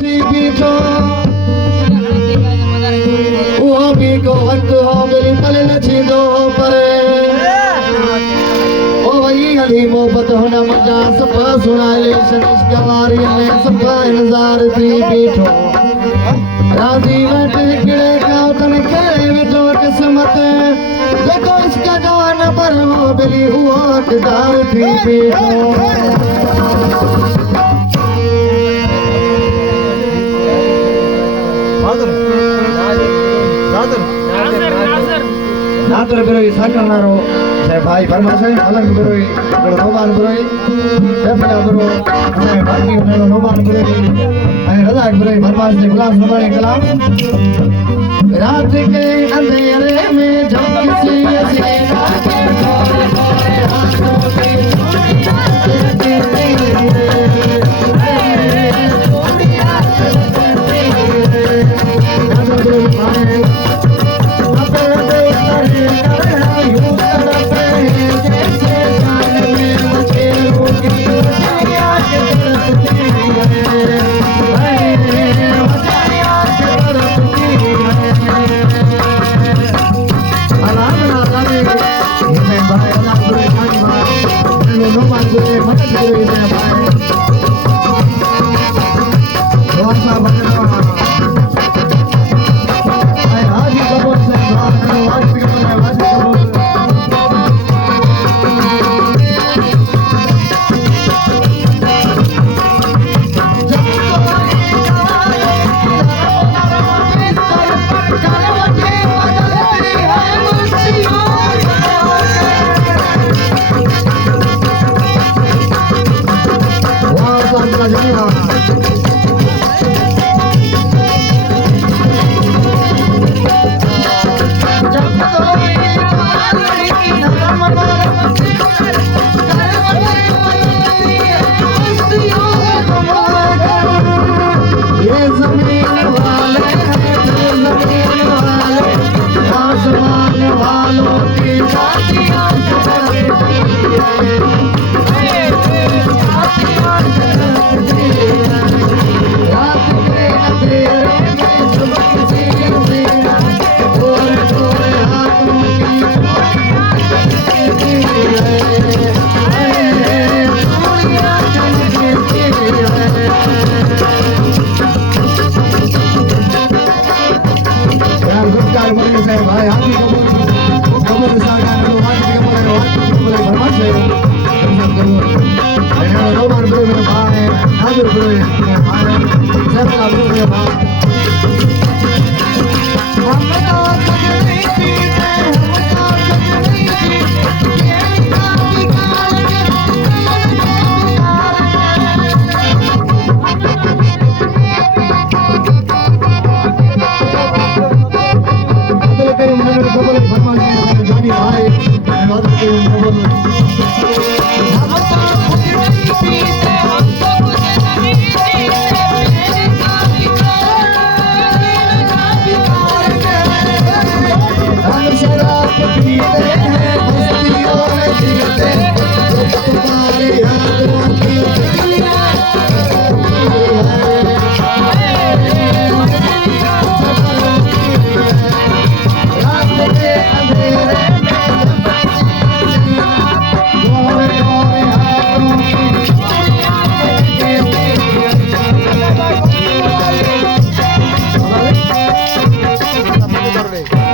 पीछो वो भी को हद हो मेरी पले लछी दो परे ओ वही अली मोहब्बत होना मजा सफा सुनाए शनिश गवारी ने सफा इंतजार थी पीछो राजी बैठे किड़े का तन के जो किस्मत देखो इसका जवान पर वो बिली हुआ किदार थी पीछो नातर बिरोई साकरनारो साहेब भाई फरमाशे अलग बिरोई नोमान बिरोई सेफला बिरो साहेब बाकी नोमान बिरोई अय रजाक बिरोई फरमाश से गुलाम नमानी कलाम रात के अंधेरे में जब किसी ऐसी रात के थोड़े थोड़े हाथों की Saturday.